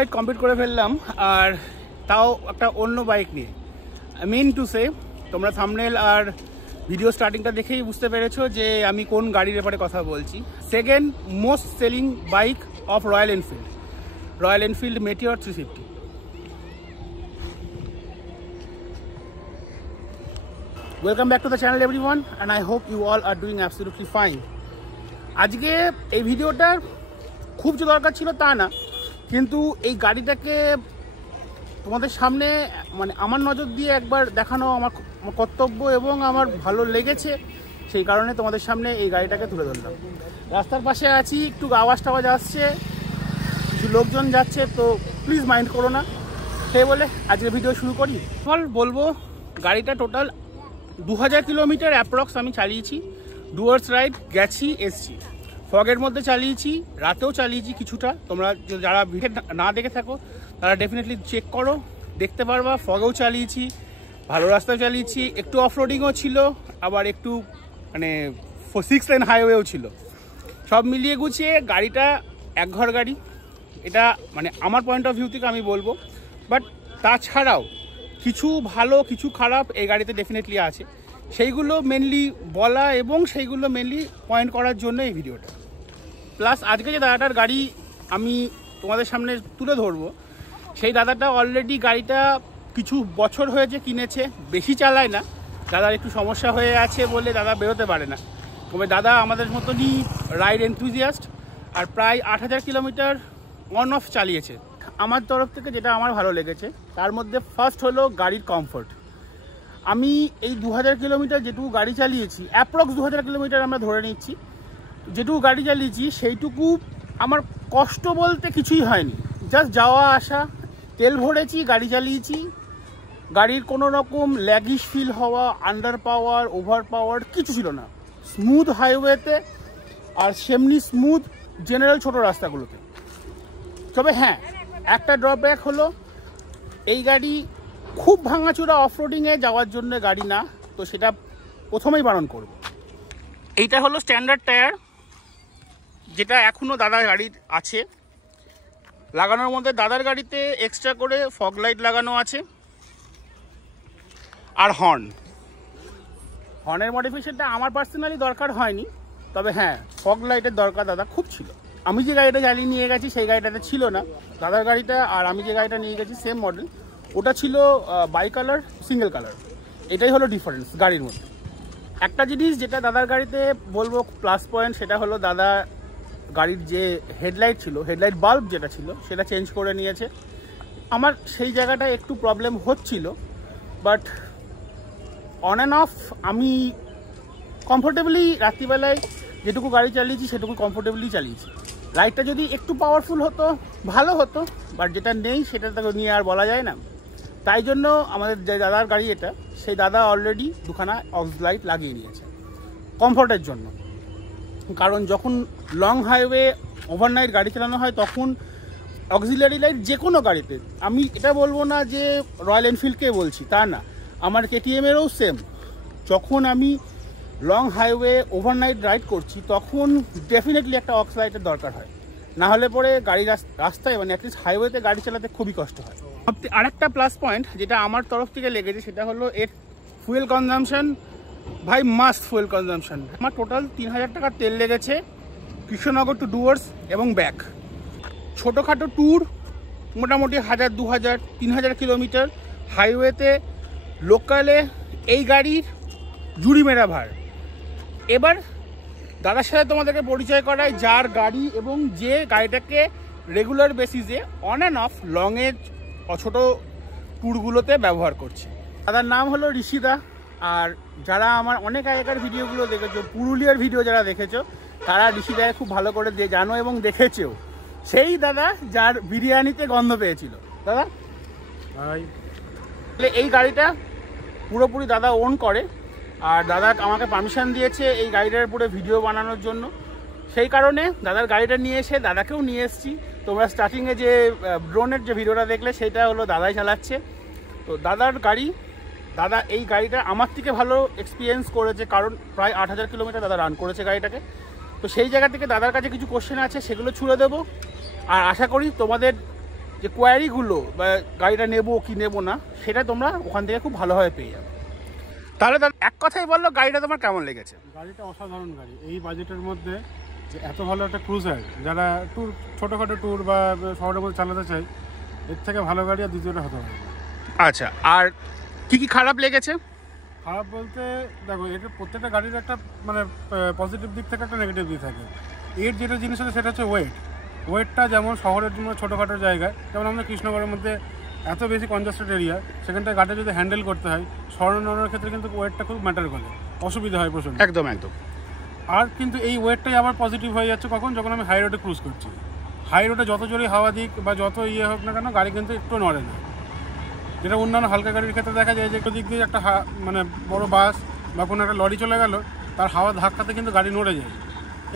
Ride complete করে ফেললাম, আর তাও একটা অন্য বাইক নিয়ে। মেন টু সে, তোমরা থাম্বনেল আর ভিডিও স্টার্টিংটা দেখেই বুঝতে পেরেছো যে আমি কোন গাড়ির ব্যাপারে কথা বলছি। Second most selling bike of Royal Enfield Meteor 350। Welcome back to the channel everyone, and I hope you all are doing absolutely fine. আজকে এই ভিডিওটার খুব যে দরকার ছিল তা না, কিন্তু এই গাড়িটাকে তোমাদের সামনে মানে আমার নজর দিয়ে একবার দেখানো আমার কর্তব্য এবং আমার ভালো লেগেছে, সেই কারণে তোমাদের সামনে এই গাড়িটাকে তুলে ধরলাম। রাস্তার পাশে আছি, একটু আওয়াজ টাওয়াজ আসছে, কিছু লোকজন যাচ্ছে, তো প্লিজ মাইন্ড করো না। সেই বলে আজকে ভিডিও শুরু করি। বলবো গাড়িটা টোটাল 2000 কিলোমিটার অ্যাপ্রক্স আমি চালিয়েছি। ডুয়ার্স রাইড গেছি, এসছি, ফগের মধ্যে চালিয়েছি, রাতেও চালিয়েছি কিছুটা। তোমরা যারা ভিডিও না দেখে থাকো তারা ডেফিনেটলি চেক করো, দেখতে পারবা। ফগেও চালিয়েছি, ভালো রাস্তাও চালিয়েছি, একটু অফ রোডিংও ছিল, আবার একটু মানে 6 লেন হাইওয়েও ছিল। সব মিলিয়ে গুছিয়ে গাড়িটা একঘর গাড়ি, এটা মানে আমার পয়েন্ট অফ ভিউ থেকে আমি বলবো। বাট তাছাড়াও কিছু ভালো কিছু খারাপ এই গাড়িতে ডেফিনেটলি আছে, সেইগুলো মেনলি বলা এবং সেইগুলো মেনলি পয়েন্ট করার জন্য এই ভিডিওটা। প্লাস আজকে যে দাদাটার গাড়ি আমি তোমাদের সামনে তুলে ধরবো, সেই দাদাটা অলরেডি গাড়িটা কিছু বছর হয়েছে কিনেছে, বেশি চালায় না। দাদার একটু সমস্যা হয়ে আছে বলে দাদা বেরোতে পারে না, তবে দাদা আমাদের মতনই রাইড এনথুজিয়াস্ট, আর প্রায় 8000 কিলোমিটার অন অফ চালিয়েছে। আমার তরফ থেকে যেটা আমার ভালো লেগেছে তার মধ্যে ফার্স্ট হলো গাড়ির কমফোর্ট। আমি এই 2000 কিলোমিটার যেটুকু গাড়ি চালিয়েছি, অ্যাপ্রক্স 2000 কিলোমিটার আমরা ধরে নিচ্ছি, যেটুকু গাড়ি চালিয়েছি সেইটুকু আমার কষ্ট বলতে কিছুই হয়নি। জাস্ট যাওয়া আসা, তেল ভরেছি, গাড়ি চালিয়েছি, গাড়ির কোনো রকম ল্যাগিশ ফিল হওয়া, আন্ডার পাওয়ার, ওভার পাওয়ার কিছু ছিল না। স্মুথ হাইওয়েতে আর সেমনি স্মুথ জেনারেল ছোট রাস্তাগুলোতে। তবে হ্যাঁ, একটা ড্রব্যাক হলো এই গাড়ি খুব ভাঙাচোরা অফরোডিংয়ে যাওয়ার জন্য গাড়ি না, তো সেটা প্রথমেই বারণ করব। এইটা হলো স্ট্যান্ডার্ড টায়ার, যেটা এখনও দাদার গাড়ির আছে। লাগানোর মধ্যে দাদার গাড়িতে এক্সট্রা করে ফগ লাইট লাগানো আছে, আর হর্নের মডিফিকেশনটা আমার পার্সোনালি দরকার হয়নি, তবে হ্যাঁ ফগ লাইটের দরকার দাদা খুব ছিল। আমি যে গাড়িটা জ্বালিয়ে নিয়ে গেছি সেই গাড়িটাতে ছিল না দাদার গাড়িটা, আর আমি যে গাড়িটা নিয়ে গেছি সেম মডেল, ওটা ছিল বাই কালার, সিঙ্গেল কালার। এটাই হলো ডিফারেন্স গাড়ির মধ্যে। একটা জিনিস যেটা দাদার গাড়িতে বলবো প্লাস পয়েন্ট, সেটা হলো দাদা গাড়ির যে হেডলাইট ছিল, হেডলাইট বাল্ব যেটা ছিল সেটা চেঞ্জ করে নিয়েছে। আমার সেই জায়গাটা একটু প্রবলেম হচ্ছিল, বাট অন অ্যান্ড অফ আমি কমফোর্টেবলি রাত্রিবেলায় যেটুকু গাড়ি চালিয়েছি সেটুকু কমফোর্টেবলি চালিয়েছি। লাইটটা যদি একটু পাওয়ারফুল হতো ভালো হতো, বাট যেটা নেই সেটা তো নিয়ে আর বলা যায় না। তাই জন্য আমাদের যে দাদার গাড়ি এটা, সেই দাদা অলরেডি দুখানা অক্স লাইট লাগিয়ে নিয়েছে কমফোর্টের জন্য। কারণ যখন লং হাইওয়ে ওভারনাইট গাড়ি চালানো হয় তখন অক্সিলারি লাইট যে কোনো গাড়িতে, আমি এটা বলবো না যে রয়্যাল এনফিল্ডকে বলছি তা না, আমার কেটিএমেরও সেম। যখন আমি লং হাইওয়ে ওভারনাইট রাইড করছি তখন ডেফিনেটলি একটা অক্স লাইটের দরকার হয়, না হলে পরে গাড়ি রাস্তায় মানে অ্যাটলিস্ট হাইওয়েতে গাড়ি চালাতে খুবই কষ্ট হয়। আরেকটা প্লাস পয়েন্ট যেটা আমার তরফ থেকে লেগেছে সেটা হলো এর ফুয়েল কনজামশন। ভাই মাস্ট ফুয়েল কনজামশন। আমার টোটাল 3000 টাকার তেল লেগেছে কৃষ্ণনগর টু ডুয়ার্স এবং ব্যাক। ছোটোখাটো ট্যুর মোটামুটি 1000, 2000, 3000 কিলোমিটার হাইওয়েতে, লোকালে এই গাড়ির জুড়ি মেরা ভার। এবার দাদার সাথে তোমাদেরকে পরিচয় করায় যার গাড়ি এবং যে গাড়িটাকে রেগুলার বেসিসে অন অ্যান্ড অফ লংয়ে ছোটো ট্যুরগুলোতে ব্যবহার করছে। দাদার নাম হলো ঋষিদা, আর যারা আমার অনেক আগেকার ভিডিওগুলো দেখেছো, পুরুলিয়ার ভিডিও যারা দেখেছো, তারা ঋষিদাকে খুব ভালো করে জানো এবং দেখেছেও। সেই দাদা যার বিরিয়ানিতে গন্ধ পেয়েছিল। দাদা এই গাড়িটা পুরোপুরি দাদা ওন করে, আর দাদা আমাকে পারমিশন দিয়েছে এই গাড়িটার উপরে ভিডিও বানানোর জন্য। সেই কারণে দাদার গাড়িটা নিয়ে এসে দাদাকেও নিয়ে এসেছি। তোমরা স্টার্টিংয়ে যে ড্রোনের যে ভিডিওটা দেখলে সেটা হলো দাদাই চালাচ্ছে। তো দাদার গাড়ি, দাদা এই গাড়িটা আমার থেকে ভালো এক্সপিরিয়েন্স করেছে, কারণ প্রায় 8000 কিলোমিটার দাদা রান করেছে গাড়িটাকে। তো সেই জায়গা থেকে দাদার কাছে কিছু কোশ্চেন আছে, সেগুলো ছুড়ে দেবো, আর আশা করি তোমাদের যে কোয়ারিগুলো বা গাড়িটা নেবো কি নেবো না, সেটা তোমরা ওখান থেকে খুব ভালোভাবে পেয়ে যাবে। তাহলে এক কথাই বললো, গাড়িটা তোমার কেমন লেগেছে? গাড়িটা অসাধারণ গাড়ি। এই বাজেটের মধ্যে যে এত ভালো একটা ক্রুজার, যারা ট্যুর ছোটোখাটো ট্যুর বা শহরের মধ্যে চালাতে চাই, এর থেকে ভালো গাড়ি আর দ্বিতীয়টা হতে পারে। আচ্ছা, আর কি কি খারাপ লেগেছে? খারাপ বলতে দেখো, এটা প্রত্যেকটা গাড়ির একটা মানে পজিটিভ দিক থেকে একটা নেগেটিভ দিক থাকে। এর যেটা জিনিস আছে সেটা হচ্ছে ওয়েটটা যেমন শহরের জন্য ছোটোখাটো জায়গায়, যেমন আমরা কৃষ্ণগড়ের মধ্যে এত বেশি কনজাস্টেড এরিয়া, সেখানটায় গাড়ি যদি হ্যান্ডেল করতে হয় সরানোর ক্ষেত্রে কিন্তু ওয়েটটা খুব ম্যাটার করে, অসুবিধা হয় প্রচুর। একদম একদম। আর কিন্তু এই ওয়েটটাই আবার পজিটিভ হয়ে যাচ্ছে কখন, যখন আমি হাই রোডে ক্রুজ করছি। হাই রোডে যত জোরে হাওয়া দিক বা যত হোক না কেন, গাড়ি কিন্তু একটু নড়ে না। যেটা অন্যান্য হালকা গাড়ির ক্ষেত্রে দেখা যায় যে একটু দিক দিয়ে একটা মানে বড় বাস বা কোনো একটা লরি চলে গেল, তার হাওয়া ধাক্কাতে কিন্তু গাড়ি নড়ে যায়।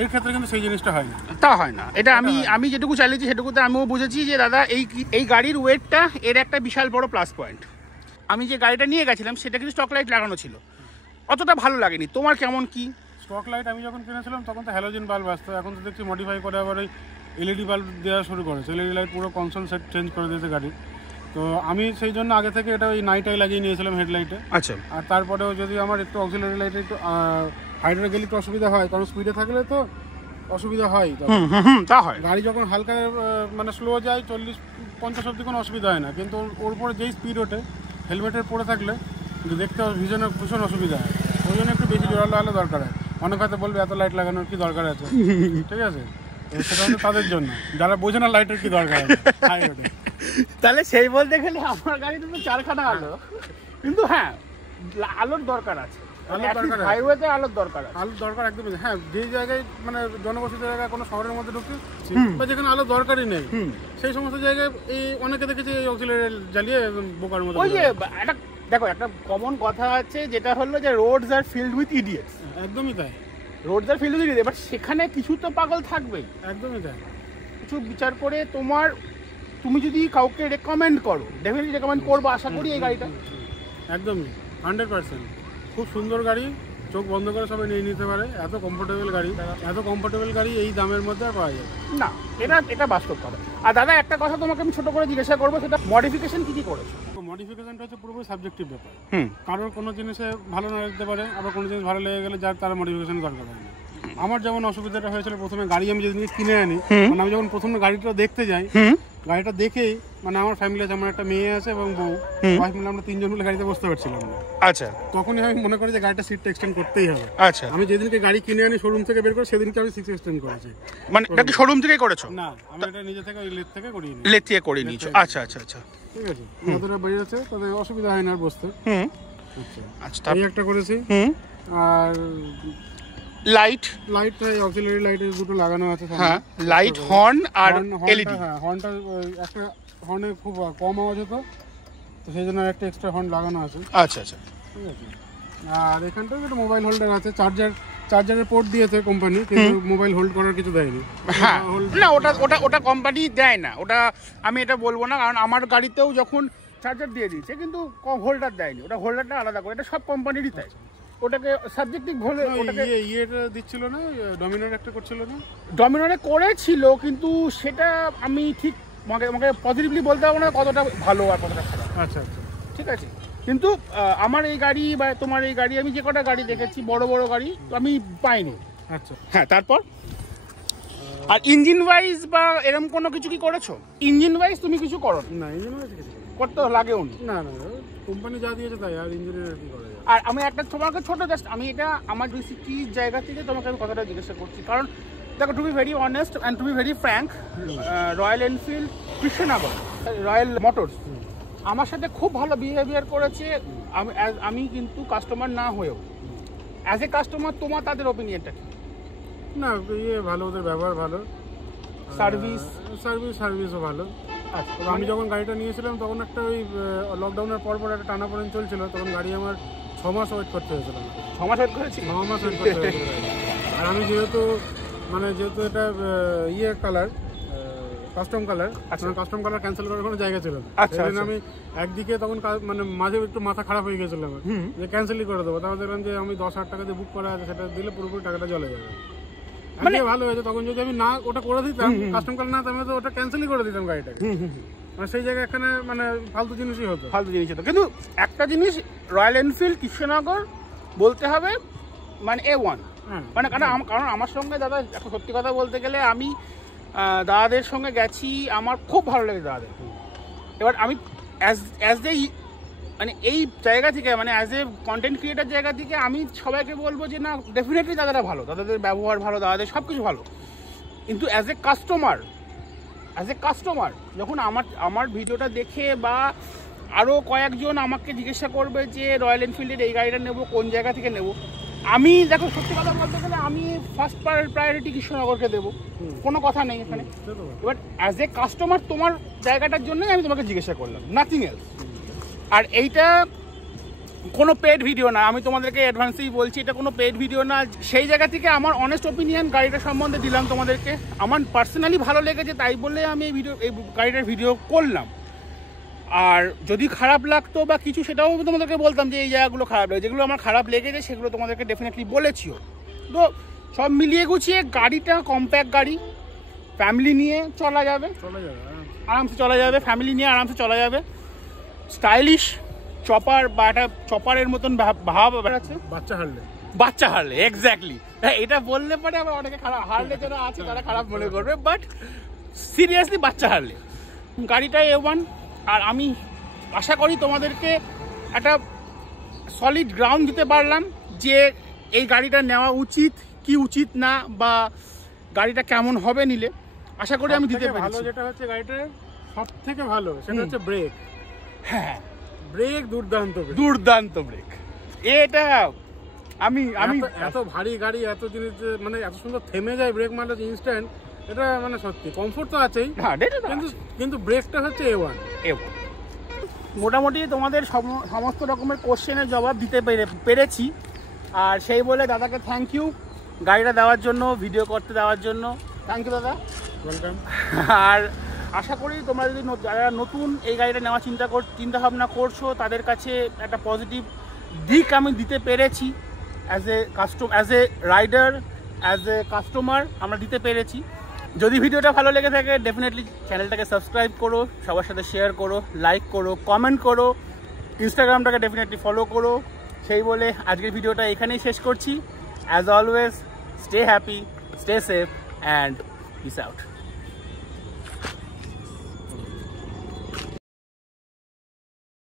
এর ক্ষেত্রে কিন্তু সেই জিনিসটা হয় না। তা হয় না। এটা আমি যেটুকু চালিয়েছি সেটুকুতে আমিও বুঝেছি যে দাদা এই গাড়ির ওয়েটটা এর একটা বিশাল বড় প্লাস পয়েন্ট। আমি যে গাড়িটা নিয়ে গেছিলাম সেটা কিন্তু স্টক লাইট লাগানো ছিল, অতটা ভালো লাগেনি। তোমার কেমন কি? স্টক লাইট আমি যখন কিনেছিলাম তখন তো হ্যালোজেন বাল্ব আসতো, এখন তো দেখছি মডিফাই করে আবার ওই এলইডি বাল্ব দেওয়া শুরু করেছে। এলইডি লাইট পুরো কনসোল সেট চেঞ্জ করে দিয়েছে গাড়ি। তো আমি সেই জন্য আগে থেকে এটা ওই নাইটাই লাগিয়ে নিয়েছিলাম হেডলাইটে। আচ্ছা। আর তারপরেও যদি আমার একটু অক্সিলারি লাইটে একটু হাইড্রো গেলে একটু অসুবিধা হয়, কারণ স্পিডে থাকলে তো অসুবিধা হয়। তা হয়। গাড়ি যখন হালকা মানে স্লো যায় 40-50 অব্দি কোনো অসুবিধা হয় না, কিন্তু ওর উপরে যেই স্পিড ওঠে হেলমেটের পরে থাকলে দেখতে ভীষণ অসুবিধা হয়। ওই জন্য একটু বেশি জোরালো আলো দরকার হয়। অনেক হয়তো বলবে এত লাইট লাগানোর কি দরকার আছে, ঠিক আছে? সেটা হচ্ছে তাদের জন্য যারা বোঝে না লাইটের কি দরকার আছে হাই রোডে। তাহলে সেই বলতে গেলে আমার গাড়িতে তো 4খানা আলো, কিন্তু হ্যাঁ আলোর দরকার আছে, হাইওয়েতে আলোর দরকার আছে। আলোর দরকার একদমই। হ্যাঁ, যে জায়গায় মানে জনবসতি জায়গায় কোনো শহরের মধ্যে ঢুকছি বা যেখানে আলো দরকারই নেই, সেই সমস্ত জায়গায় এই অনেকে দেখেছি এই অক্সিলারি জ্বালিয়ে বোকার মতো। ওই যে একটা দেখো, একটা কমন কথা আছে যেটা হলো যে Rhodes R filled with idiots. একদমই তাই, Rhodes R filled with idiots. But সেখানে কিছু তো পাগল থাকবেই। একদমই তাই। কিছু বিচার করে তুমি যদি কাউকে রেকমেন্ড করো, ডেফিনেটলি রেকমেন্ড করবো আশা করি এই গাড়িটা। একদমই 100%। খুব সুন্দর গাড়ি, চোখ বন্ধ করে সবাই নিয়ে নিতে পারে। এত কমফোর্টেবল গাড়ি এই দামের মধ্যে আর পাওয়া যায় না। এটা বাস্তব কথা। আর দাদা একটা কথা তোমাকে আমি ছোট করে জিজ্ঞাসা করবো, সেটা মডিফিকেশন কি করেছো? মডিফিকেশনটা হচ্ছে পুরোপুরি সাবজেক্টিভ ব্যাপার। কারোর কোনো জিনিসে ভালো না লাগতে পারে, আবার কোনো জিনিস ভালো লেগে গেলে যার তারা মডিফিকেশন দরকার হয় না। আমার যেমন অসুবিধাটা হয়েছিল প্রথমে, গাড়ি আমি যেদিন কিনে আনি, মানে আমি যখন প্রথমে গাড়িটা দেখতে যাই, গাড়িটা দেখেই মানে আমার ফ্যামিলি আছে, আমার একটা মেয়ে আছে এবং বউ, ওয়াইফ মিলে আমরা 3 জন মিলে গাড়িতে বসতে পারছিলাম না। আচ্ছা। তখনই আমি মনে করি যে গাড়িটা সিটটা এক্সটেন্ড করতেই হবে। আচ্ছা। আমি যেদিনকে গাড়ি কিনে আনি শোরুম থেকে বের করে, সেদিনকে আমি 6 এক্সটেন্ড করেছি। মানে এটা কি শোরুম থেকে করেছো? না, আমি এটা নিজে থেকে লেথ থেকে করিয়ে নিই। লেথ থেকে করে নিয়েছো? আচ্ছা আচ্ছা আচ্ছা, ঠিক আছে। যতটা বাইরে আছে তাতে অসুবিধা হয় না আর বসতে। আচ্ছা, এই একটা করেছি। আর লাইট অক্সিলারি লাইটের দুটো লাগানো আছে। হ্যাঁ, লাইট, হর্ন আর এলইডি। হ্যাঁ, হর্নটা একটা হর্নে খুব কম আওয়াজ হতো, তো সেই জন্য একটা এক্সট্রা হর্ন লাগানো আছে। আচ্ছা আচ্ছা, ঠিক আছে। আর এখানটায় একটা মোবাইল হোল্ডার আছে, চার্জারের পোর্ট দিয়েছে কোম্পানি, কিন্তু মোবাইল হোল্ড করার কিছু দেয়নি। হ্যাঁ, না ওটা কোম্পানি দেয় না, ওটা আমি এটা বলবো না, কারণ আমার গাড়িতেও যখন চার্জার দিয়ে দিয়েছে কিন্তু হোল্ডার দেয়নি, ওটা হোল্ডারটা আলাদা করে, এটা সব কোম্পানিরই তাই। ওটাকে সাবজেক্টিভ বলে ওটাকে ইয়েটা দিচ্ছিল না, ডমিনার একটা করছিল না, ডমিনারে করেছিল, কিন্তু সেটা আমি ঠিক আমাকে পজিটিভলি বলতে পারবো না কতটা ভালো আর কতটা খারাপ। আচ্ছা আচ্ছা, ঠিক আছে। কিন্তু আমার এই গাড়ি বা তোমার এই গাড়ি, আমি যে কটা গাড়ি দেখেছি বড় বড় গাড়ি, তো আমি পাইনি। আচ্ছা, হ্যাঁ। তারপর আর ইঞ্জিন ওয়াইজ বা এরকম কোনো কিছু কি করেছো? ইঞ্জিন ওয়াইজ তুমি কিছু করো না? ইঞ্জিন ওয়াইজ কিছু করতে লাগেও না, কোম্পানি যা দিয়েছে তাই, আর ইঞ্জিনিয়ার কি করে। আর আমি একটা তোমাকে ছোট জাস্ট আমি এটা আমার কি জায়গা থেকে তোমাকে আমি কথাটা জিজ্ঞাসা করছি, কারণ দেখো, to be very honest and to be very frank, Royal Enfield, Krishnanagar, Royal Motors আমার সাথে খুব ভালো বিহেভিয়ার করেছে। আমি কিন্তু কাস্টমার না হয়েও অ্যাজ এ কাস্টমার তোমার তাদের ওপিনিয়নটা কি? না, ভালো, ওদের ব্যবহার ভালো, সার্ভিসও ভালো। আচ্ছা, আমি যখন গাড়িটা নিয়েছিলাম তখন একটা ওই লকডাউনের পর একটা টানাপোড়েন চলছিল, তখন গাড়ি আমার 6 মাস ওয়েট করতে হয়েছিল। 6 মাস ওয়েট করেছি? 6 মাস ওয়েট করতে হয়েছিল। আর আমি যেহেতু এটা colour, custom colour, custom colour cancel করার কোনো জায়গা ছিল না। সেদিন আমি একদিকে তখন মানে মাঝে একটু মাথা খারাপ হয়ে গেছিল আমার, যে ক্যান্সেলই করে দেবো। তারপর দেখলাম যে আমি 10,000 টাকা দিয়ে বুক করা আছে, সেটা দিলে পুরোপুরি টাকাটা চলে যাবে। মানে ভালো হয়েছে, তখন যদি আমি না ওটা করে দিতাম, কাস্টম কালার না, আমি তো ওটা ক্যান্সেলই করে দিতাম গাড়িটাকে। মানে সেই জায়গায় এখানে মানে ফালতু জিনিসই হতো, কিন্তু একটা জিনিস রয়্যাল এনফিল্ড কৃষ্ণনগর বলতে হবে মানে A1, মানে কারণ আমার সঙ্গে দাদা এখন সত্যি কথা বলতে গেলে আমি দাদাদের সঙ্গে গেছি, আমার খুব ভালো লেগেছে দাদাদের। এবার আমি অ্যাজ এ মানে এই জায়গা থেকে মানে অ্যাজ এ কন্টেন্ট ক্রিয়েটার জায়গা থেকে আমি সবাইকে বলবো যে না ডেফিনেটলি দাদারা ভালো, দাদাদের ব্যবহার ভালো, দাদাদের সব কিছু ভালো, কিন্তু অ্যাজ এ কাস্টমার যখন আমার ভিডিওটা দেখে বা আরও কয়েকজন আমাকে জিজ্ঞাসা করবে যে রয়্যাল এনফিল্ডের এই গাড়িটা নেবো কোন জায়গা থেকে নেব, আমি দেখো সত্যি কথা বলতে গেলে আমি ফার্স্ট প্রায়োরিটি কৃষ্ণনগরকে দেবো, কোনো কথা নেই এখানে। এবার অ্যাজ এ কাস্টমার তোমার জায়গাটার জন্যই আমি তোমাকে জিজ্ঞাসা করলাম, নাথিং এলস। আর এইটা কোনো পেড ভিডিও না, আমি তোমাদেরকে অ্যাডভান্সেই বলছি, এটা কোনো পেড ভিডিও না। সেই জায়গা থেকে আমার অনেস্ট ওপিনিয়ন গাড়িটা সম্বন্ধে দিলাম তোমাদেরকে, আমার পার্সোনালি ভালো লেগেছে তাই বলে আমি এই গাড়িটার ভিডিও করলাম। আর যদি খারাপ লাগতো বা কিছু সেটাও তোমাদেরকে বলতাম যে এই জায়গাগুলো খারাপ লাগে, যেগুলো আমার খারাপ লেগেছে সেগুলো তোমাদেরকে ডেফিনেটলি বলেছিও। তো সব মিলিয়ে গুছিয়ে গাড়িটা কম্প্যাক্ট গাড়ি, ফ্যামিলি নিয়ে চলা যাবে আরামসে চলা যাবে, ফ্যামিলি নিয়ে আরামসে চলা যাবে, স্টাইলিশ চপার বা একটা চপারের মতন ভাব আছে, বাচ্চা হারলে এক্স্যাক্টলি। এটা বললে পরে আবার অনেকে খারাপ, হারলে যারা আছে তারা খারাপ মনে করবে, বাট সিরিয়াসলি বাচ্চা হারলে গাড়িটা A1। আর আমি আশা করি তোমাদেরকে একটা সলিড গ্রাউন্ড দিতে পারলাম যে এই গাড়িটা নেওয়া উচিত কি উচিত না, বা গাড়িটা কেমন হবে নিলে, আশা করি আমি দিতে পারছি। ভালো যেটা হচ্ছে গাড়িটার সব থেকে ভালো সেটা হচ্ছে ব্রেক। হ্যাঁ, ব্রেক দুর্দান্ত ব্রেক। এটা আমি এত ভারী গাড়ি এত জিনিস মানে এত সুন্দর থেমে যায় ব্রেক মারলে ইনস্ট্যান্ট, এটা মানে সত্যি কমফোর্ট তো আছেই, কিন্তু ব্রেকটা হচ্ছে A1। মোটামুটি তোমাদের সমস্ত রকমের কোশ্চেনের জবাব দিতে পেরেছি। আর সেই বলে দাদাকে থ্যাংক ইউ গাড়িটা দেওয়ার জন্য, ভিডিও করতে দেওয়ার জন্য, থ্যাংক ইউ দাদা, ওয়েলকাম। আর আশা করি তোমরা যদি যারা নতুন এই গাড়িটা নেওয়ার চিন্তা ভাবনা করছো তাদের কাছে একটা পজিটিভ দিক আমি দিতে পেরেছি, as a rider, as a customer আমরা দিতে পেরেছি। যদি ভিডিওটা ভালো লেগে থাকে ডেফিনেটলি চ্যানেলটাকে সাবস্ক্রাইব করো, সবার সাথে শেয়ার করো, লাইক করো, কমেন্ট করো, ইনস্টাগ্রামটাকে ডেফিনেটলি ফলো করো। সেই বলে আজকের ভিডিওটা এখানেই শেষ করছি। As always stay happy, stay safe and piece out.